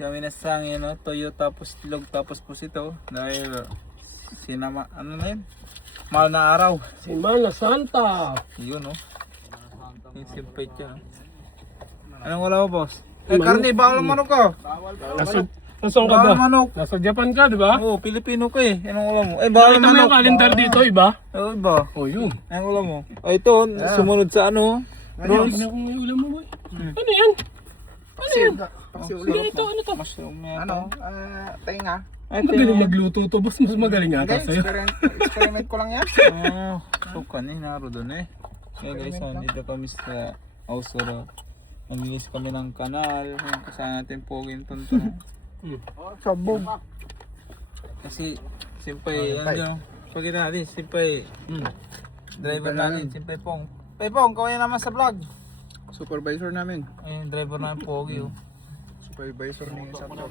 Kami nasang yun, no? Toyo tapos tilog tapos pusito. Dahil sinama, ano na yun? Mahal na araw. Semana Santa. Yun, no? Yung simpate yun, no? Anong wala mo, boss? Eh, karne, bawal ang manok ko. Nasaan ka Bawal ba? manok. Nasa Japan ka, di ba? Oo, Pilipino ko eh. Anong wala mo? Eh, bawal Nakita mo manok. yung kalendar dito, iba? Oo, iba. Oh, yun. Anong wala mo? O, ito, sumunod sa ano? Rolls. Tingnan ko yung ulam mo, boy. Ano yan? Ano yan? Hindi, ito, ano to? Mushroom yan. Ano? Tenga. Ay, Magaling magluto to, boss. Mas magaling Hindi, ata sa'yo. experiment ko lang yan. Oh, so kanina doon eh. Kaya guys, dito kami sa Ausoro. Naminis kami ng kanal. Kasama natin poging tonton. Sabog. Kasi, simpay, ano yun. Pagkita natin, simpay. Driver natin, simpay Pong. Pong, kawin naman sa vlog. Supervisor namin. Ayun, driver namin pogi oh. Supervisor ni Sato.